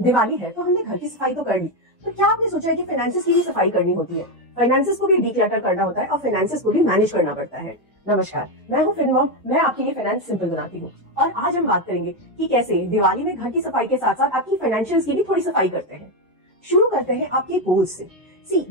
दिवाली है तो हमने घर की सफाई तो कर ली, तो क्या आपने सोचा है कि फाइनेंसेस की भी सफाई करनी होती है, फाइनेंसेस को भी डिक्लटर करना होता है और फाइनेंसेस को भी मैनेज करना पड़ता है। नमस्कार, मैं हूँ फिनमॉम, मैं आपके लिए फाइनेंस सिंपल बनाती हूँ और आज हम बात करेंगे कि कैसे दिवाली में घर की सफाई के साथ साथ आपकी फाइनेंशियल्स की भी थोड़ी सफाई करते हैं। शुरू करते हैं आपके गोल्स से।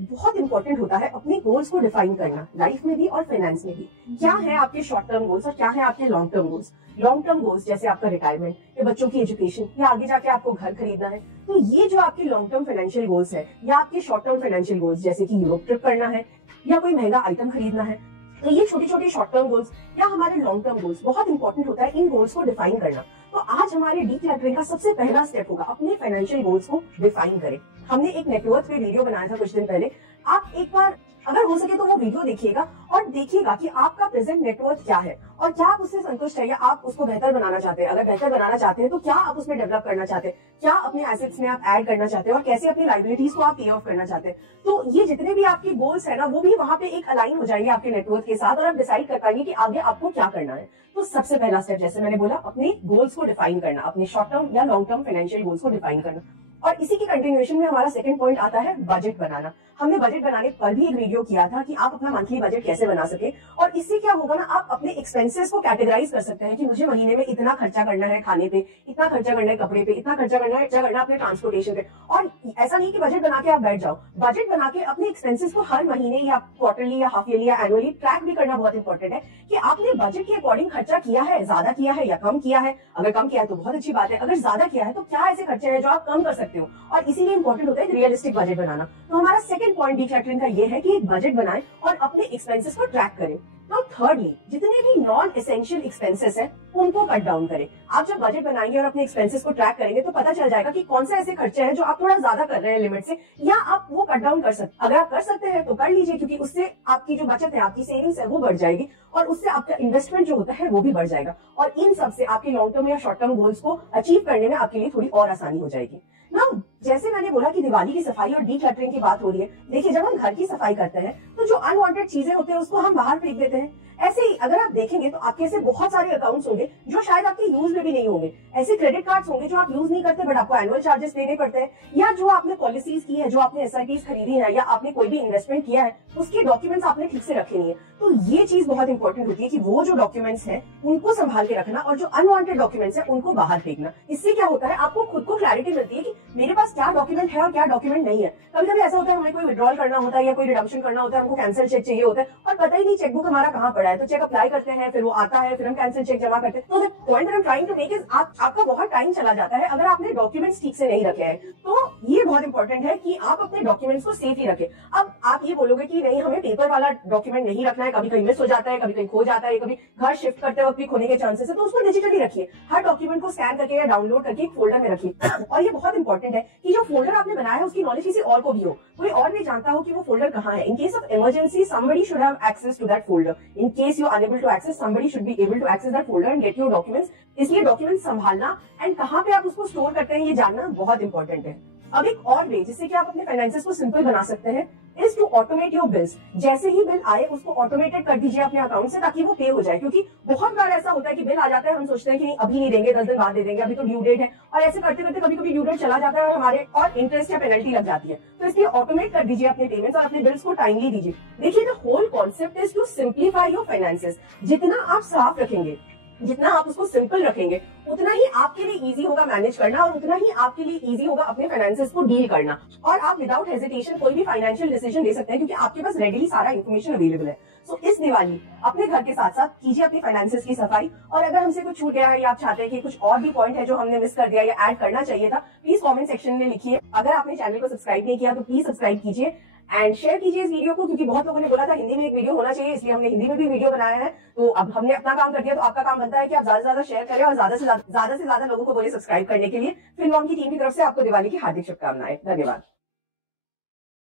बहुत इंपॉर्टेंट होता है अपने गोल्स को डिफाइन करना, लाइफ में भी और फाइनेंस में भी। क्या है आपके शॉर्ट टर्म गोल्स और क्या है आपके long term goals. Long term goals जैसे आपका रिटायरमेंट या बच्चों की एजुकेशन या आगे जाके आपको घर खरीदना है, तो ये जो आपके लॉन्ग टर्म फाइनेंशियल गोल्स है या आपके शॉर्ट टर्म फाइनेंशियल गोल्स जैसे कि यूरोप ट्रिप करना है या कोई महंगा आइटम खरीदना है, तो ये छोटे छोटे शॉर्ट टर्म गोल्स या हमारे लॉन्ग टर्म गोल्स, बहुत इंपॉर्टेंट होता है इन गोल्स को डिफाइन करना। तो आज हमारे डीक्लटरिंग का सबसे पहला स्टेप होगा अपने फाइनेंशियल गोल्स को डिफाइन करें। हमने एक नेटवर्क पे वीडियो बनाया था कुछ दिन पहले, आप एक बार अगर हो सके तो वो वीडियो देखिएगा और देखिएगा कि आपका प्रेजेंट नेटवर्क क्या है और क्या आप उससे संतुष्ट है या आप उसको बेहतर बनाना चाहते हैं। अगर बेहतर बनाना चाहते हैं तो क्या आप उसमें डेवलप करना चाहते हैं, क्या अपने एसेट्स में आप ऐड करना चाहते हैं और कैसे अपनी लाइबिलिटीज को आप पे ऑफ करना चाहते हैं। तो ये जितने भी आपके गोल्स है ना, वो भी वहां पे एक अलाइन हो जाएंगे आपके नेटवर्क के साथ और आप डिसाइड कर पाएंगे कि आगे आपको क्या करना है। तो सबसे पहला स्टेप जैसे मैंने बोला, अपने गोल्स को डिफाइन करना, अपने शॉर्ट टर्म या लॉन्ग टर्म फाइनेंशियल गोल्स को डिफाइन करना। और इसी की कंटिन्यूएशन में हमारा सेकंड पॉइंट आता है बजट बनाना। हमने बजट बनाने पर भी एक वीडियो किया था कि आप अपना मंथली बजट कैसे बना सके और इससे क्या होगा ना, आप अपने एक्सपेंसेस को कैटेगराइज कर सकते हैं कि मुझे महीने में इतना खर्चा करना है खाने पे, इतना खर्चा करना है कपड़े पे, इतना खर्चा करना है अपने ट्रांसपोर्टेशन पे। और ऐसा नहीं कि बजट बना के आप बैठ जाओ, बजट बना के अपने एक्सपेंसेस को हर महीने या क्वार्टरली या हाफ ईयरली या एनुअली ट्रैक भी करना बहुत इंपॉर्टेंट है कि आपने बजट के अकॉर्डिंग खर्चा किया है, ज्यादा किया है या कम किया है। अगर कम किया है तो बहुत अच्छी बात है, अगर ज्यादा किया है तो क्या ऐसे खर्चे हैं जो आप कम कर सकते हो। और इसीलिए इंपॉर्टेंट होता है रियलिस्टिक बजट बनाना। तो हमारा सेकंड पॉइंट डीक्लटरिंग का ये है कि एक बजट बनाएं और अपने एक्सपेंसेस को ट्रैक करें। तो थर्डली, जितने भी नॉन एसेंशियल एक्सपेंसेस हैं उनको कट डाउन करें। आप जब बजट बनाएंगे और अपने एक्सपेंसेस को ट्रैक करेंगे तो पता चल जाएगा कि कौन से ऐसे खर्चे हैं जो आप थोड़ा ज्यादा कर रहे हैं लिमिट से, या आप वो कट डाउन कर सकते। अगर आप कर सकते हैं तो कर लीजिए, क्योंकि उससे आपकी जो बचत है, आपकी सेविंग्स है वो बढ़ जाएगी और उससे आपका इन्वेस्टमेंट जो होता है वो भी बढ़ जाएगा और इन सबसे आपके लॉन्ग टर्म या शॉर्ट टर्म गोल्स को अचीव करने में आपके लिए थोड़ी और आसानी हो जाएगी। नाउ जैसे मैंने बोला कि दिवाली की सफाई और डीक्लटरिंग की बात हो रही है, देखिए जब हम घर की सफाई करते हैं तो जो अनवांटेड चीजें होती है उसको हम बाहर फेंक देते हैं। ऐसे ही अगर आप देखेंगे तो आपके ऐसे बहुत सारे अकाउंट्स होंगे जो शायद आपके यूज में भी नहीं होंगे, ऐसे क्रेडिट कार्ड्स होंगे जो आप यूज नहीं करते बट आपको एनुअल चार्जेस देने पड़ते हैं, या जो आपने पॉलिसीज की है, जो आपने एसआईपीज खरीदी है या आपने कोई भी इन्वेस्टमेंट किया है उसके डॉक्यूमेंट्स आपने ठीक से रखे नहीं है। तो ये चीज बहुत इंपॉर्टेंट होती है कि वो जो डॉक्यूमेंट्स हैं उनको संभाल के रखना और जो अनवांटेड डॉक्यूमेंट्स हैं उनको बाहर फेंकना। इससे क्या होता है, आपको खुद को क्लैरिटी मिलती है कि मेरे पास क्या डॉक्यूमेंट है और क्या डॉक्यूमेंट नहीं है। कभी कभी ऐसा होता है हमें कोई विड्रॉल करना होता है या कोई रिडम्पशन करना होता है, हमको कैंसिल चेक चाहिए होता है और पता ही नहीं चेकबुक हमारा कहाँ पड़ा है, तो चेक अप्लाई करते हैं, फिर वो आता है, फिर हम कैंसिल चेक जमा करते हैं। तो the point I am trying to make is आपका बहुत टाइम चला जाता है अगर आपने डॉक्यूमेंट्स ठीक से नहीं रखे हैं। तो ये बहुत इंपॉर्टेंट है कि आप अपने डॉक्यूमेंट्स को सेफ ही रखें। अब आप ये बोलोगे कि नहीं हमें पेपर वाला डॉक्यूमेंट नहीं रखना है, कभी कहीं मिस हो जाता है, कभी कहीं खो जाता है, कभी घर शिफ्ट करते वक्त भी खोने के चांसेस है, तो उसको डिजिटली रखिए। हर डॉक्यूमेंट को स्कैन करके या डाउनलोड करके एक फोल्डर में रखिए। और ये बहुत इंपॉर्टेंट है कि जो फोल्डर आपने बनाया है उसकी नॉलेज किसी और को भी हो, कोई और भी जानता हो कि वो फोल्डर कहाँ है। In case of emergency somebody should have access to that folder. In case you are unable to access, somebody should be able to access that folder and get your documents. इसलिए document संभालना and कहाँ पे आप उसको store करते हैं ये जानना बहुत इंपॉर्टेंट है। अब एक और वे जिससे कि आप अपने फाइनेंसेस को सिंपल बना सकते हैं is to automate your bills. जैसे ही बिल आए उसको ऑटोमेटेड कर दीजिए अपने अकाउंट से ताकि वो पे हो जाए, क्योंकि बहुत बार ऐसा होता है कि बिल आ जाता है, हम सोचते हैं कि अभी नहीं देंगे, 10 दिन बाद दे देंगे, अभी तो ड्यू डेट है, और ऐसे करते करते कभी कभी ड्यू डेट चला जाता है और हमारे और इंटरेस्ट या पेनल्टी लग जाती है। तो इसलिए ऑटोमेट कर दीजिए अपने पेमेंट्स और अपने बिल्स को टाइमली दीजिए। देखिए the whole concept is to simplify your finances. जितना आप साफ रखेंगे, जितना आप उसको सिंपल रखेंगे, उतना ही आपके लिए इजी होगा मैनेज करना और उतना ही आपके लिए इजी होगा अपने फाइनेंसेस को डील करना। और आप विदाउट हेजिटेशन कोई भी फाइनेंशियल डिसीजन ले सकते हैं क्योंकि आपके पास रेडीली सारा इन्फॉर्मेशन अवेलेबल है। सो इस दिवाली अपने घर के साथ साथ कीजिए अपनी फाइनेंसेस की सफाई। और अगर हमसे कुछ छूट गया है या आप चाहते हैं कि कुछ और भी पॉइंट है जो हमने मिस कर दिया या ऐड करना चाहिए था, प्लीज कॉमेंट सेक्शन में लिखिए। अगर आपने चैनल को सब्सक्राइब नहीं किया तो प्लीज सब्सक्राइब कीजिए एंड शेयर कीजिए इस वीडियो को, क्योंकि बहुत लोगों ने बोला था हिंदी में एक वीडियो होना चाहिए, इसलिए हमने हिंदी में भी वीडियो बनाया है। तो अब हमने अपना काम कर दिया, तो आपका काम बनता है कि आप ज्यादा से ज्यादा शेयर करें और ज्यादा से ज्यादा लोगों को बोले सब्सक्राइब करने के लिए। फिनमॉम की टीम की तरफ से आपको दिवाली की हार्दिक शुभकामनाएं। धन्यवाद।